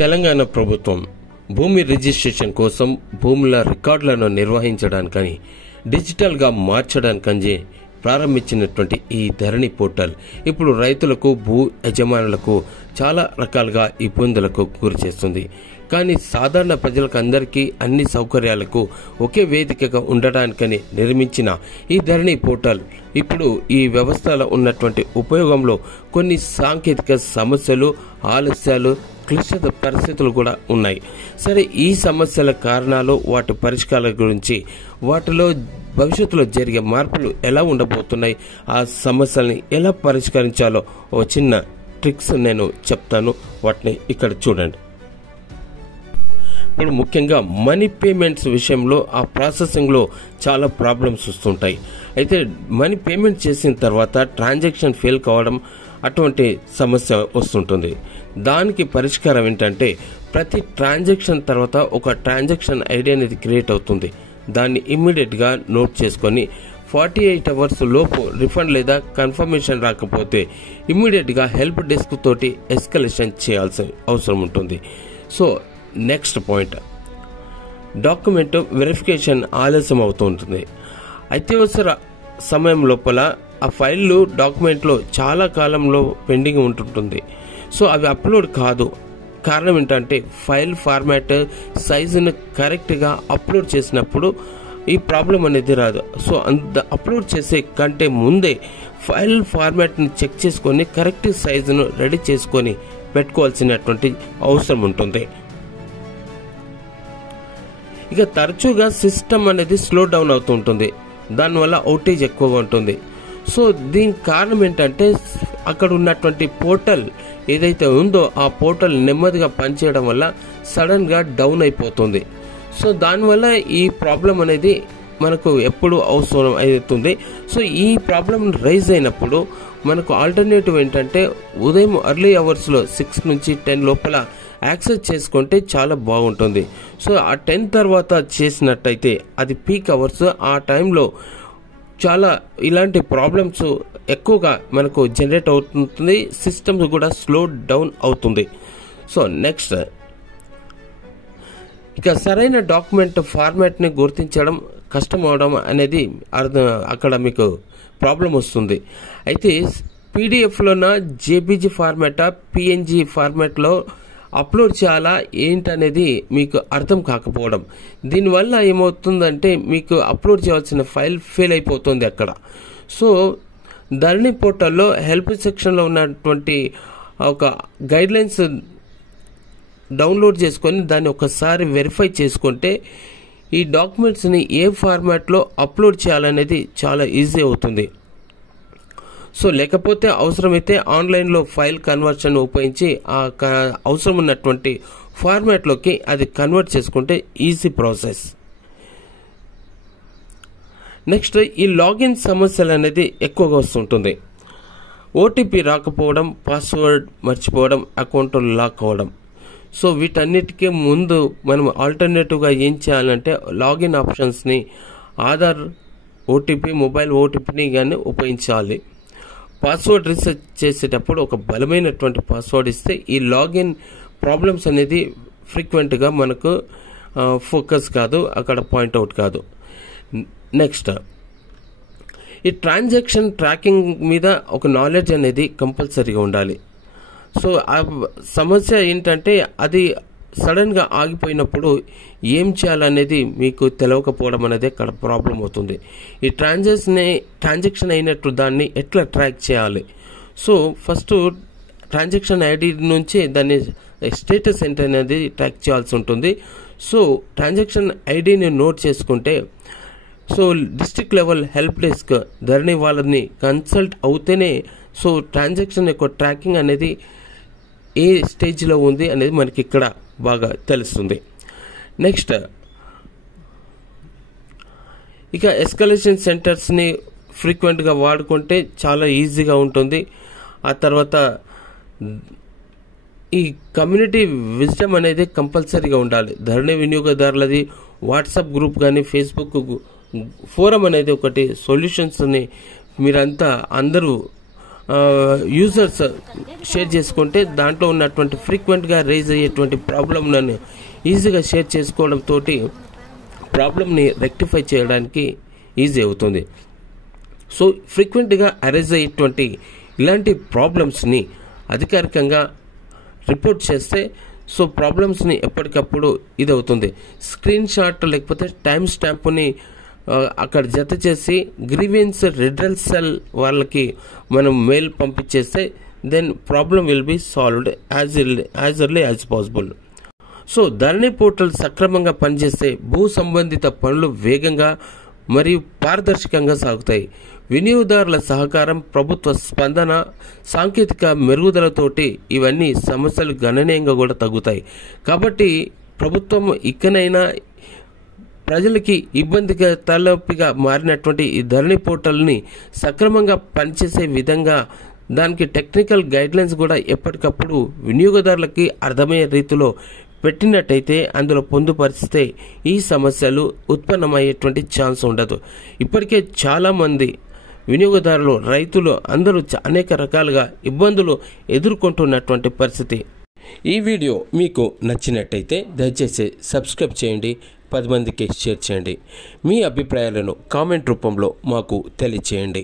తెలంగాణ ప్రభుత్వం భూమి రిజిస్ట్రేషన్ కోసం భూముల రికార్డులను నిర్వహించడానికని డిజిటల్గా మార్చడానికని ప్రారంభించినటువంటి ఈ ధరణి పోర్టల్ ఇప్పుడు రైతులకు భూ యజమానులకు చాలా రకాలుగా ఇబ్బందులకు గురి చేస్తుంది. కానీ సాధారణ ప్రజలకు అందరికీ అన్ని సౌకర్యాలకు ఒకే వేదికగా ఉండడానికని నిర్మించిన ఈ ధరణి పోర్టల్ ఇప్పుడు ఈ వ్యవస్థలో ఉన్నటువంటి ఉపయోగంలో కొన్ని సాంకేతిక సమస్యలు, ఆలస్యాలు, క్లిష్ట పరిస్థితులు కూడా ఉన్నాయి. సరే, ఈ సమస్యల కారణాలు, వాటి పరిష్కారాల గురించి, వాటిలో భవిష్యత్తులో జరిగే మార్పులు ఎలా ఉండబోతున్నాయి, ఆ సమస్యల్ని ఎలా పరిష్కరించాలో ఓ చిన్న ట్రిక్స్ నేను చెప్తాను. వాటిని ఇక్కడ చూడండి. ఇప్పుడు ముఖ్యంగా మనీ పేమెంట్స్ విషయంలో ఆ ప్రాసెసింగ్లో చాలా ప్రాబ్లమ్స్ వస్తుంటాయి. అయితే మనీ పేమెంట్ చేసిన తర్వాత ట్రాన్సాక్షన్ ఫెయిల్ కావడం అటువంటి సమస్య వస్తుంటుంది. దానికి పరిష్కారం ఏంటంటే, ప్రతి ట్రాన్సాక్షన్ తర్వాత ఒక ట్రాన్సాక్షన్ ఐడి అనేది క్రియేట్ అవుతుంది. దాన్ని ఇమ్మీడియట్గా నోట్ చేసుకొని 48 అవర్స్ లోపు రిఫండ్ లేదా కన్ఫర్మేషన్ రాకపోతే ఇమ్మీడియట్గా హెల్ప్ డెస్క్ తోటి ఎస్కలేషన్ చేయాల్సిన అవసరం ఉంటుంది. So next point, document verification ఆలస్యం అవుతూ ఉంటుంది. అత్యవసర సమయం లోపల ఆ ఫైళ్ళు డాక్యుమెంట్లో చాలా కాలంలో పెండింగ్ ఉంటుంటుంది. సో అవి అప్లోడ్ కాదు. కారణం ఏంటంటే, ఫైల్ ఫార్మాట్ సైజును కరెక్ట్గా అప్లోడ్ చేసినప్పుడు ఈ ప్రాబ్లం అనేది రాదు. సో అప్లోడ్ చేసే కంటే ముందే ఫైల్ ఫార్మాట్ని చెక్ చేసుకొని కరెక్ట్ సైజును రెడీ చేసుకొని పెట్టుకోవాల్సినటువంటి అవసరం ఉంటుంది. ఇక తరచుగా సిస్టమ్ అనేది స్లో డౌన్ అవుతూ ఉంటుంది. దానివల్ల అవుటేజ్ ఎక్కువగా ఉంటుంది. సో దీనికి కారణం ఏంటంటే, అక్కడ ఉన్నటువంటి పోర్టల్ ఏదైతే ఉందో ఆ పోర్టల్ నెమ్మదిగా పనిచేయడం వల్ల సడన్ గా డౌన్ అయిపోతుంది. సో దానివల్ల ఈ ప్రాబ్లం అనేది మనకు ఎప్పుడు అవసరం అవుతుంది. సో ఈ ప్రాబ్లం రైజ్ అయినప్పుడు మనకు ఆల్టర్నేటివ్ ఏంటంటే, ఉదయం ఎర్లీ అవర్స్లో 6 నుంచి 10 లోపల యాక్సెస్ చేసుకుంటే చాలా బాగుంటుంది. సో ఆ 10 తర్వాత చేసినట్టయితే అది పీక్ అవర్స్. ఆ టైంలో చాలా ఇలాంటి ప్రాబ్లమ్స్ ఎక్కువగా మనకు జనరేట్ అవుతుంది. సిస్టమ్స్ కూడా స్లో డౌన్ అవుతుంది. సో నెక్స్ట్, ఇక సరైన డాక్యుమెంట్ ఫార్మాట్ని గుర్తించడం కష్టం అవడం అనేది అక్కడ మీకు ప్రాబ్లం వస్తుంది. అయితే పీడిఎఫ్లోన జేపీజీ ఫార్మాటా, పిఎన్జీ ఫార్మాట్లో అప్లోడ్ చేయాలా ఏంటనేది మీకు అర్థం కాకపోవడం. దీనివల్ల ఏమవుతుందంటే, మీకు అప్లోడ్ చేయాల్సిన ఫైల్ ఫెయిల్ అయిపోతుంది అక్కడ. సో ధరణి పోర్టల్లో హెల్ప్ సెక్షన్లో ఉన్నటువంటి ఒక గైడ్లైన్స్ డౌన్లోడ్ చేసుకొని దాన్ని ఒకసారి వెరిఫై చేసుకుంటే ఈ డాక్యుమెంట్స్ని ఏ ఫార్మాట్లో అప్లోడ్ చేయాలనేది చాలా ఈజీ అవుతుంది. సో లేకపోతే అవసరమైతే ఆన్లైన్లో ఫైల్ కన్వర్షన్ ఉపయోగించి ఆ అవసరం ఉన్నటువంటి ఫార్మాట్లోకి అది కన్వర్ట్ చేసుకుంటే ఈజీ ప్రాసెస్. నెక్స్ట్, ఈ లాగిన్ సమస్యలు అనేది ఎక్కువగా వస్తుంటుంది. ఓటీపీ రాకపోవడం, పాస్వర్డ్ మర్చిపోవడం, అకౌంట్ లాక్ అవ్వడం. సో వీటన్నిటికీ ముందు మనం ఆల్టర్నేటివ్గా ఏం చేయాలంటే, లాగిన్ ఆప్షన్స్ని ఆధార్ ఓటీపీ, మొబైల్ ఓటీపీని కానీ ఉపయోగించాలి. పాస్వర్డ్ రీసెట్ చేసేటప్పుడు ఒక బలమైనటువంటి పాస్వర్డ్ ఇస్తే ఈ లాగిన్ ప్రాబ్లమ్స్ అనేది ఫ్రీక్వెంట్గా మనకు ఫోకస్ కాదు, అక్కడ పాయింట్అవుట్ కాదు. నెక్స్ట్, ఈ ట్రాన్సాక్షన్ ట్రాకింగ్ మీద ఒక నాలెడ్జ్ అనేది కంపల్సరీగా ఉండాలి. సో ఆ సమస్య ఏంటంటే, అది సడన్గా ఆగిపోయినప్పుడు ఏం చేయాలనేది మీకు తెలియకపోవడం అనేది అక్కడ ప్రాబ్లం అవుతుంది. ఈ ట్రాన్సాక్షన్ అయినట్టు దాన్ని ఎట్లా ట్రాక్ చేయాలి? సో ఫస్ట్ ట్రాన్సాక్షన్ ఐడి నుంచి దాన్ని స్టేటస్ ఏంటనేది ట్రాక్ చేయాల్సి ఉంటుంది. సో ట్రాన్సాక్షన్ ఐడిని నోట్ చేసుకుంటే, so district level help desk Dharani వాళ్ళని కన్సల్ట్ అవుతేనే సో ట్రాన్సాక్షన్ యొక్క ట్రాకింగ్ అనేది ఏ స్టేజ్లో ఉంది అనేది మనకి ఇక్కడ బాగా తెలుస్తుంది. నెక్స్ట్, ఇక ఎస్కలేషన్ సెంటర్స్ని ఫ్రీక్వెంట్గా వాడుకుంటే చాలా ఈజీగా ఉంటుంది. ఆ తర్వాత ఈ కమ్యూనిటీ విజ్డమ్ అనేది కంపల్సరీగా ఉండాలి. ధరణి వినియోగదారులది వాట్సాప్ గ్రూప్ కానీ, ఫేస్బుక్ ఫోరం అనేది ఒకటి, సొల్యూషన్స్ని మీరంతా అందరూ యూజర్స్ షేర్ చేసుకుంటే దాంట్లో ఉన్నటువంటి ఫ్రీక్వెంట్గా రేజ్ అయ్యేటువంటి ప్రాబ్లంలను ఈజీగా షేర్ చేసుకోవడంతో ప్రాబ్లమ్ని రెక్టిఫై చేయడానికి ఈజీ అవుతుంది. సో ఫ్రీక్వెంట్గా అరైజ్ అయ్యేటువంటి ఇలాంటి ప్రాబ్లమ్స్ని అధికారికంగా రిపోర్ట్ చేస్తే సో ప్రాబ్లమ్స్ని ఎప్పటికప్పుడు ఇది అవుతుంది. స్క్రీన్ షాట్ లేకపోతే టైం స్టాంప్ని అక్కడ జత చేసి గ్రీవెన్స్ రిడ్రసల్ వాళ్ళకి మనం మెయిల్ పంపించేస్తే then problem will be solved as early as possible. So Dharani portal సక్రమంగా పనిచేస్తే భూ సంబంధిత పనులు వేగంగా మరియు పారదర్శకంగా సాగుతాయి. వినియోగదారుల సహకారం, ప్రభుత్వ స్పందన, సాంకేతిక మెరుగుదలతోటి ఇవన్నీ సమస్యలు గణనీయంగా కూడా తగ్గుతాయి. కాబట్టి ప్రభుత్వం ఇకనైనా ప్రజలకి ఇబ్బందిగా తలపిగా మారినటువంటి ఈ ధరణి పోర్టల్ని సక్రమంగా పనిచేసే విధంగా దానికి టెక్నికల్ గైడ్లైన్స్ కూడా ఎప్పటికప్పుడు వినియోగదారులకి అర్థమయ్యే రీతిలో పెట్టినట్టయితే అందులో పొందుపరిస్తే ఈ సమస్యలు ఉత్పన్నమయ్యేటువంటి ఛాన్స్ ఉండదు. ఇప్పటికే చాలామంది వినియోగదారులు, రైతులు అందరూ అనేక రకాలుగా ఇబ్బందులు ఎదుర్కొంటున్నటువంటి పరిస్థితి. ఈ వీడియో మీకు నచ్చినట్టయితే దయచేసి సబ్స్క్రైబ్ చేయండి, 10 మందికి షేర్ చేయండి. మీ అభిప్రాయాలను కామెంట్ రూపంలో మాకు తెలియచేయండి.